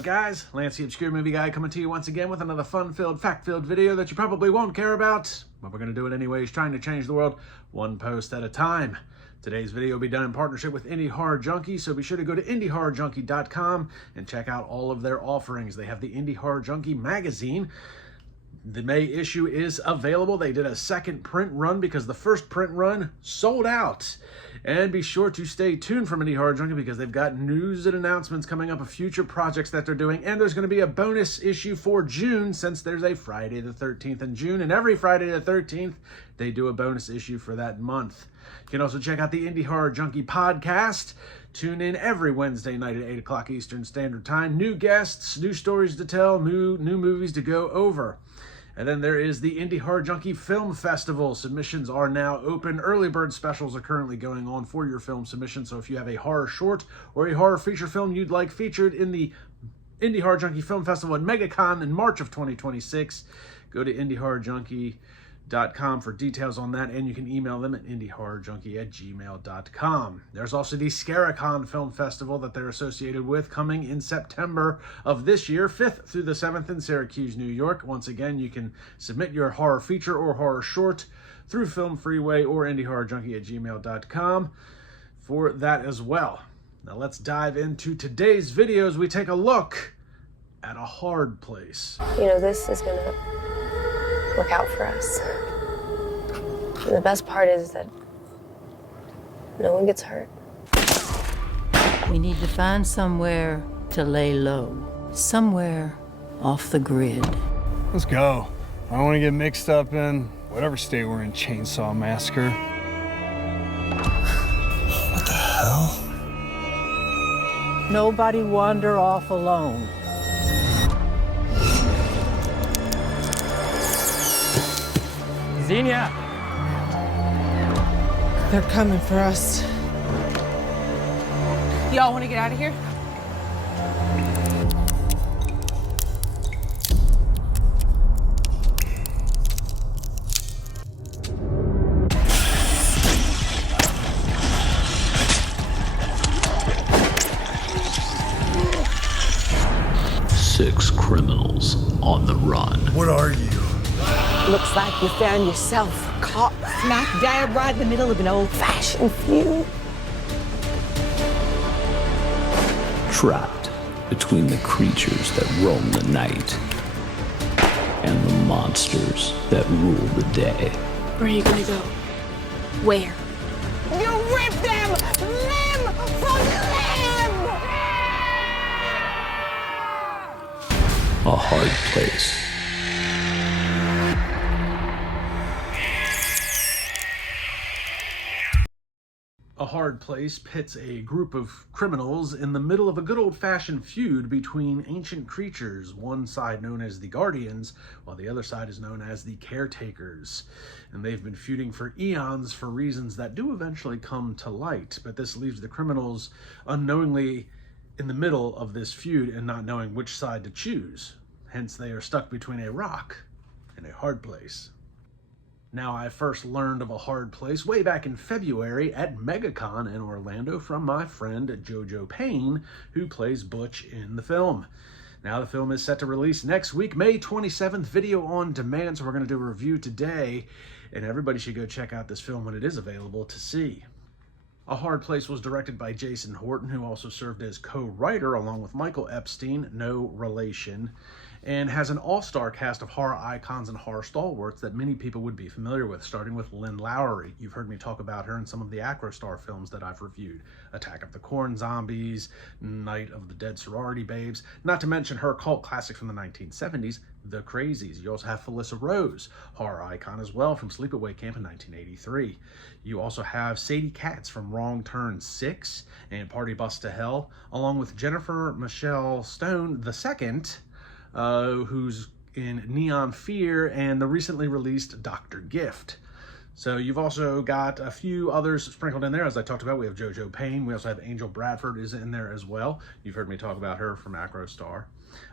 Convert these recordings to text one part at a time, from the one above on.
up, guys? Lance the Obscure Movie Guy coming to you once again with another fun-filled, fact-filled video that you probably won't care about, but we're going to do it anyways, trying to change the world one post at a time. Today's video will be done in partnership with Indie Horror Junkie, so be sure to go to indiehorrorjunkie.com and check out all of their offerings. They have the Indie Horror Junkie magazine. The May issue is available. They did a second print run because the first print run sold out. And be sure to stay tuned from Indie Horror Junkie because they've got news and announcements coming up of future projects that they're doing. And there's going to be a bonus issue for June since there's a Friday the 13th in June. And every Friday the 13th, they do a bonus issue for that month. You can also check out the Indie Horror Junkie podcast. Tune in every Wednesday night at 8 o'clock Eastern Standard Time. New guests, new stories to tell, new movies to go over. And then there is the Indie Horror Junkie Film Festival. Submissions are now open. Early bird specials are currently going on for your film submission. So if you have a horror short or a horror feature film you'd like featured in the Indie Horror Junkie Film Festival at MegaCon in March of 2026, go to indiehorrorjunkie.com for details on that, and you can email them at indiehorrorjunkie@gmail.com. There's also the Scaricon Film Festival that they're associated with coming in September of this year, 5th through the 7th in Syracuse, New York. Once again, you can submit your horror feature or horror short through Film Freeway or indiehorrorjunkie@gmail.com for that as well. Now let's dive into today's video as we take a look at A Hard Place. You know, this is gonna work out for us. And the best part is that no one gets hurt. We need to find somewhere to lay low. Somewhere off the grid. Let's go. I don't want to get mixed up in whatever state we're in, Chainsaw Massacre. What the hell? Nobody wander off alone. Xenia! They're coming for us. Y'all want to get out of here? Six criminals on the run. What are you? Looks like you found yourself caught smack dab right in the middle of an old-fashioned feud. Trapped between the creatures that roam the night and the monsters that rule the day. Where are you gonna go? Where? You ripped them limb from limb! A Hard Place. A Hard Place pits a group of criminals in the middle of a good old-fashioned feud between ancient creatures, one side known as the Guardians, while the other side is known as the Caretakers. And they've been feuding for eons for reasons that do eventually come to light, but this leaves the criminals unknowingly in the middle of this feud and not knowing which side to choose. Hence, they are stuck between a rock and a hard place. Now, I first learned of A Hard Place way back in February at MegaCon in Orlando from my friend JoJo Payne, who plays Butch in the film. Now, the film is set to release next week, May 27th, video on demand, so we're going to do a review today, and everybody should go check out this film when it is available to see. A Hard Place was directed by Jason Horton, who also served as co-writer along with Michael Epstein, no relation, and has an all-star cast of horror icons and horror stalwarts that many people would be familiar with, starting with Lynn Lowry. You've heard me talk about her in some of the Acrostar films that I've reviewed. Attack of the Corn Zombies, Night of the Dead Sorority Babes, not to mention her cult classic from the 1970s, The Crazies. You also have Felissa Rose, horror icon as well, from Sleepaway Camp in 1983. You also have Sadie Katz from Wrong Turn 6 and Party Bus to Hell, along with Jennifer Michelle Stone II, who's in Neon Fear and the recently released Dr. Gift. So you've also got a few others sprinkled in there. As I talked about, we have JoJo Payne. We also have Angel Bradford is in there as well. You've heard me talk about her from Acrostar.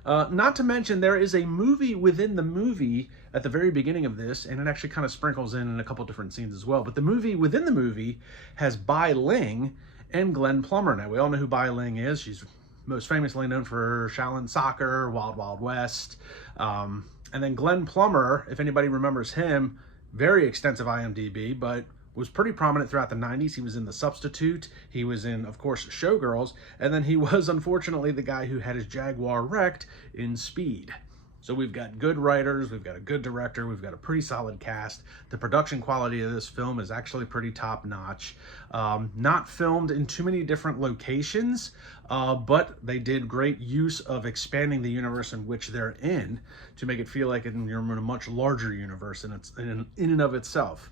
Not to mention, there is a movie within the movie at the very beginning of this, and it actually kind of sprinkles in a couple different scenes as well. But the movie within the movie has Bai Ling and Glenn Plummer. Now, we all know who Bai Ling is. She's most famously known for Shaolin Soccer, Wild Wild West. And then Glenn Plummer, if anybody remembers him, very extensive IMDb, but was pretty prominent throughout the 90s. He was in The Substitute. He was in, of course, Showgirls. And then he was, unfortunately, the guy who had his Jaguar wrecked in Speed. So we've got good writers, we've got a good director, we've got a pretty solid cast. The production quality of this film is actually pretty top-notch. Not filmed in too many different locations, but they did great use of expanding the universe in which they're in to make it feel like you're in a much larger universe in and of itself.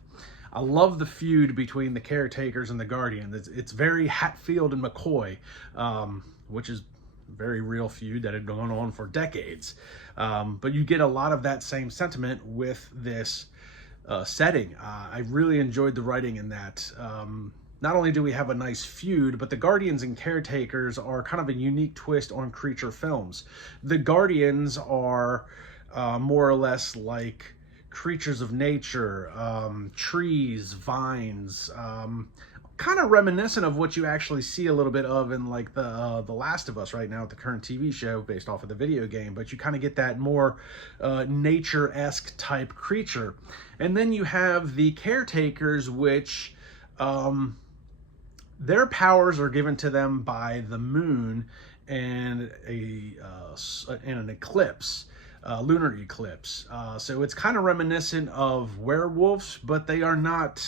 I love the feud between the caretakers and the Guardians. It's very Hattfield and McCoy, which is a very real feud that had gone on for decades. But you get a lot of that same sentiment with this setting. I really enjoyed the writing in that. Not only do we have a nice feud, but the Guardians and caretakers are kind of a unique twist on creature films. The Guardians are more or less like creatures of nature, trees, vines, kind of reminiscent of what you actually see a little bit of in like the Last of Us right now, the current TV show based off of the video game, but you kind of get that more nature-esque type creature. And then you have the caretakers, which their powers are given to them by the moon and an eclipse. Lunar eclipse. So it's kind of reminiscent of werewolves, but they're not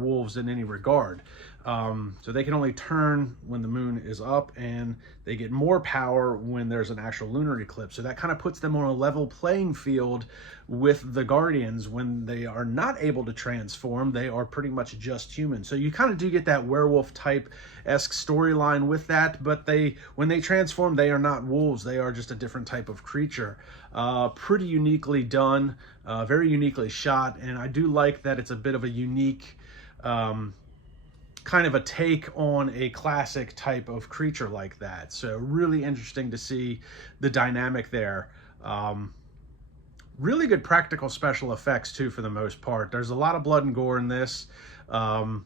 wolves in any regard. So they can only turn when the moon is up, and they get more power when there's an actual lunar eclipse. So that kind of puts them on a level playing field with the Guardians. When they are not able to transform, they are pretty much just human. So you kind of do get that werewolf type-esque storyline with that, but when they transform, they are not wolves. They are just a different type of creature. Pretty uniquely done, very uniquely shot, and I do like that it's a bit of a unique kind of a take on a classic type of creature like that. So really interesting to see the dynamic there. Really good practical special effects too, for the most part. There's a lot of blood and gore in this. For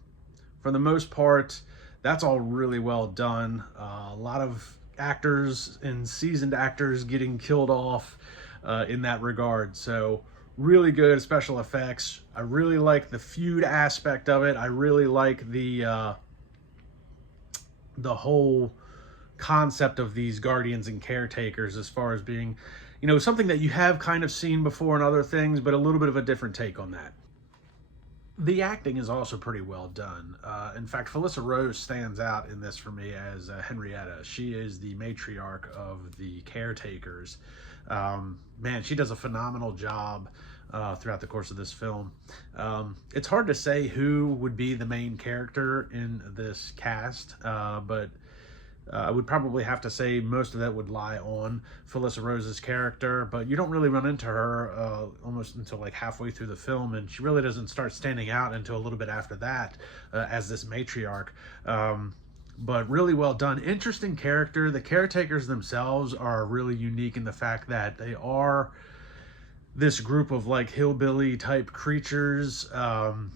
the most part, that's all really well done. A lot of actors and seasoned actors getting killed off in that regard. So really good special effects. I really like the feud aspect of it. I really like the whole concept of these Guardians and caretakers, as far as being, something that you have kind of seen before in other things, but a little bit of a different take on that. The acting is also pretty well done. In fact, Felissa Rose stands out in this for me as Henrietta. She is the matriarch of the caretakers. Man, she does a phenomenal job throughout the course of this film. It's hard to say who would be the main character in this cast, but I would probably have to say most of that would lie on Felissa Rose's character, but you don't really run into her almost until like halfway through the film, and she really doesn't start standing out until a little bit after that as this matriarch. But really well done. Interesting character. The caretakers themselves are really unique in the fact that they are this group of like hillbilly type creatures, and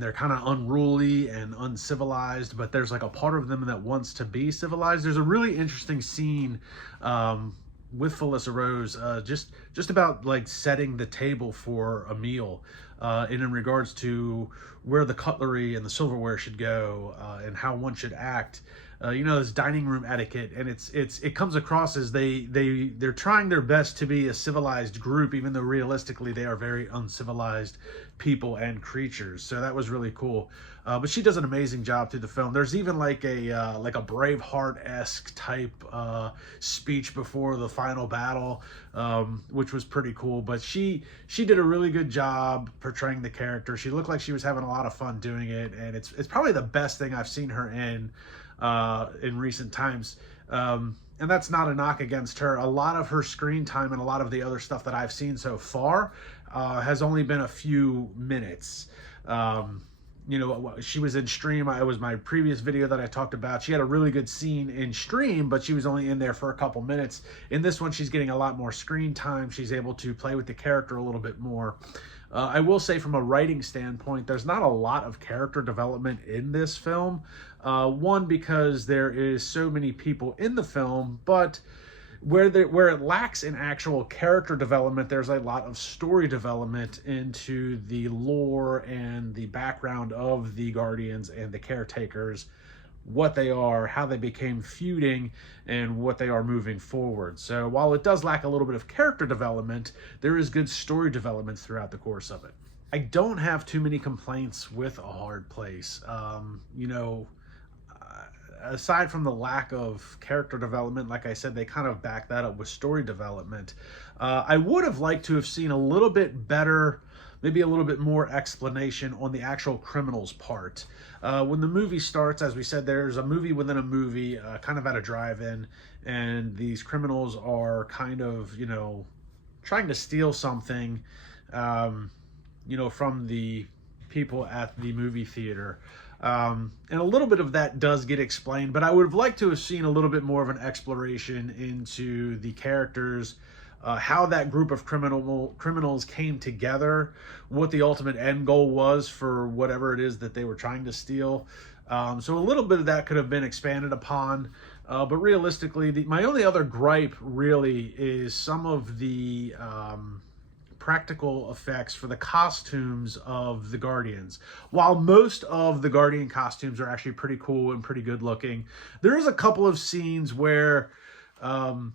they're kind of unruly and uncivilized, but there's like a part of them that wants to be civilized. There's a really interesting scene with Felissa Rose, just about like setting the table for a meal, and in regards to where the cutlery and the silverware should go, and how one should act. This dining room etiquette, and it comes across as they're trying their best to be a civilized group, even though realistically they are very uncivilized people and creatures. So that was really cool. But she does an amazing job through the film. There's even like a Braveheart-esque type speech before the final battle, which was pretty cool. But she did a really good job portraying the character. She looked like she was having a lot of fun doing it, and it's probably the best thing I've seen her in recent times. And that's not a knock against her. A lot of her screen time and a lot of the other stuff that I've seen so far has only been a few minutes. She was in Stream. It was my previous video that I talked about. She had a really good scene in Stream, but she was only in there for a couple minutes. In this one, she's getting a lot more screen time. She's able to play with the character a little bit more. I will say, from a writing standpoint, there's not a lot of character development in this film. One, because there is so many people in the film, but where it lacks in actual character development, there's a lot of story development into the lore and the background of the Guardians and the Caretakers, what they are, how they became feuding, and what they are moving forward. So while it does lack a little bit of character development, there is good story development throughout the course of it. I don't have too many complaints with A Hard Place. Aside from the lack of character development, like I said, they kind of back that up with story development. I would have liked to have seen a little bit better, maybe a little bit more explanation on the actual criminals part. When the movie starts, as we said, there's a movie within a movie, kind of at a drive-in, and these criminals are kind of, trying to steal something, from the people at the movie theater. And a little bit of that does get explained, but I would have liked to have seen a little bit more of an exploration into the characters, how that group of criminals came together, what the ultimate end goal was for whatever it is that they were trying to steal. So a little bit of that could have been expanded upon, but realistically, my only other gripe really is some of the practical effects for the costumes of the Guardians. While most of the Guardian costumes are actually pretty cool and pretty good looking, there is a couple of scenes where, and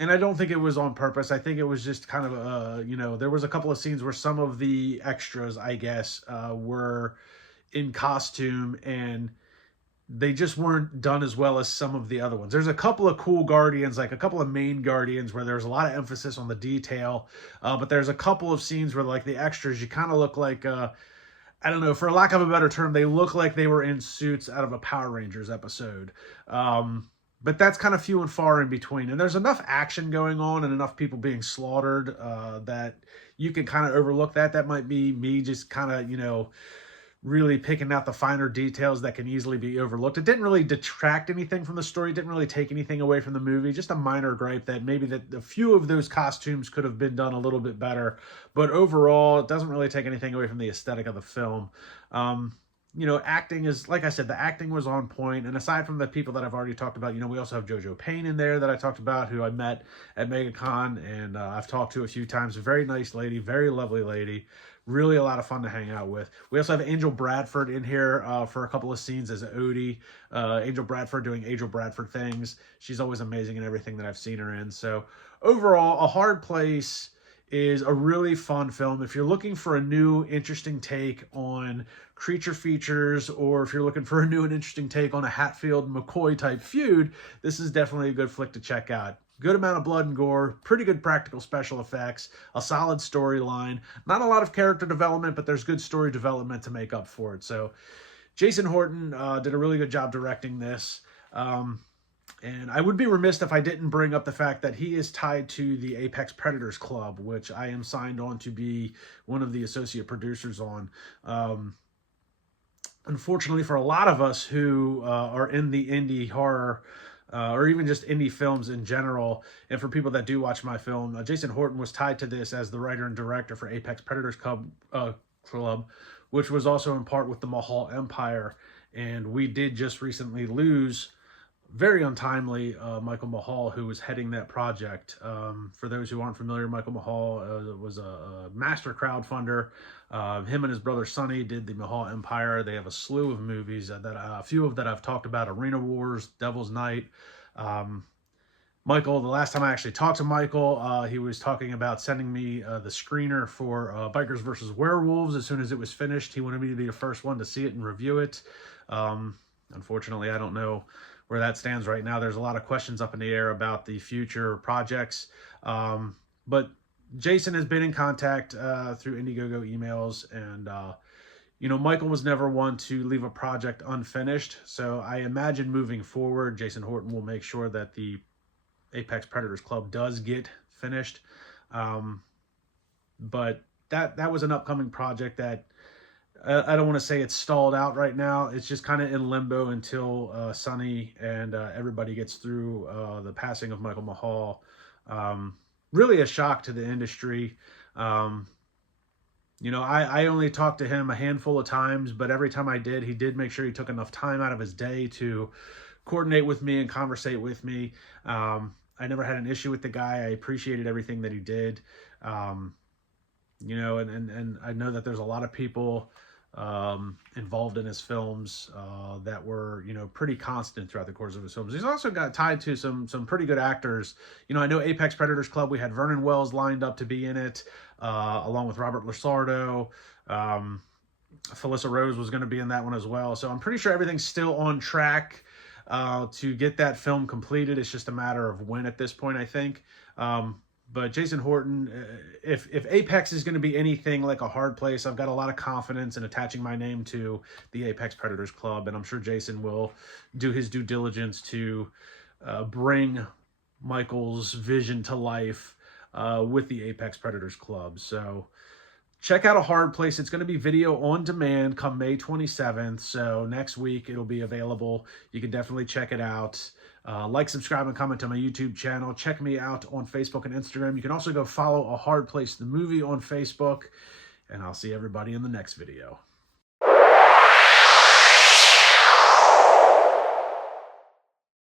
I don't think it was on purpose, I think it was just kind of, there was a couple of scenes where some of the extras, I guess, were in costume, and they just weren't done as well as some of the other ones. There's a couple of cool Guardians, like a couple of main Guardians, where there's a lot of emphasis on the detail, but there's a couple of scenes where, like, the extras, you kind of look like, I don't know, for lack of a better term, they look like they were in suits out of a Power Rangers episode. But that's kind of few and far in between. And there's enough action going on and enough people being slaughtered that you can kind of overlook that. That might be me just kind of, really picking out the finer details that can easily be overlooked. It didn't really detract anything from the story. It didn't really take anything away from the movie. Just a minor gripe that maybe that a few of those costumes could have been done a little bit better. But overall, it doesn't really take anything away from the aesthetic of the film. Acting is, like I said, the acting was on point. And aside from the people that I've already talked about, we also have JoJo Payne in there that I talked about, who I met at MegaCon, and I've talked to a few times. A very nice lady, very lovely lady. Really a lot of fun to hang out with. We also have Angel Bradford in here for a couple of scenes as Odie. Angel Bradford doing Angel Bradford things. She's always amazing in everything that I've seen her in. So overall, A Hard Place is a really fun film. If you're looking for a new, interesting take on creature features, or if you're looking for a new and interesting take on a Hatfield and McCoy type feud, this is definitely a good flick to check out. Good amount of blood and gore, pretty good practical special effects, a solid storyline, not a lot of character development, but there's good story development to make up for it. So Jason Horton did a really good job directing this. And I would be remiss if I didn't bring up the fact that he is tied to the Apex Predators Club, which I am signed on to be one of the associate producers on. Unfortunately, for a lot of us who are in the indie horror, or even just indie films in general, and for people that do watch my film, Jason Horton was tied to this as the writer and director for Apex Predators Club, which was also in part with the Mahal Empire. And we did just recently lose, very untimely, Michael Mahal, who was heading that project. For those who aren't familiar, Michael Mahal was a master crowdfunder. Him and his brother Sonny did the Mahal Empire. They have a slew of movies that a few of that I've talked about: Arena Wars, Devil's Night. Michael, the last time I actually talked to Michael, he was talking about sending me the screener for Bikers vs. Werewolves. As soon as it was finished, he wanted me to be the first one to see it and review it. Unfortunately, I don't know where that stands right now. There's a lot of questions up in the air about the future projects. But Jason has been in contact through Indiegogo emails, and Michael was never one to leave a project unfinished. So I imagine moving forward, Jason Horton will make sure that the Apex Predators Club does get finished. But that was an upcoming project that I don't want to say it's stalled out right now. It's just kind of in limbo until Sonny and everybody gets through the passing of Michael Mahal. Really a shock to the industry. You know, I only talked to him a handful of times, but every time I did, he did make sure he took enough time out of his day to coordinate with me and conversate with me. I never had an issue with the guy. I appreciated everything that he did. You know, and I know that there's a lot of people involved in his films that were, you know, pretty constant throughout the course of his films. He's also got tied to some pretty good actors. You know, I know Apex Predators Club, we had Vernon Wells lined up to be in it, along with Robert Lasardo. Felissa Rose was going to be in that one as well. So I'm pretty sure everything's still on track to get that film completed. It's just a matter of when at this point, I think. But Jason Horton, if Apex is going to be anything like a hard place, I've got a lot of confidence in attaching my name to the Apex Predators Club, and I'm sure Jason will do his due diligence to bring Michael's vision to life with the Apex Predators Club. So check out A Hard Place. It's going to be video on demand come May 27th. So next week it'll be available. You can definitely check it out. Like, subscribe, and comment on my YouTube channel. Check me out on Facebook and Instagram. You can also go follow A Hard Place, the movie, on Facebook. And I'll see everybody in the next video.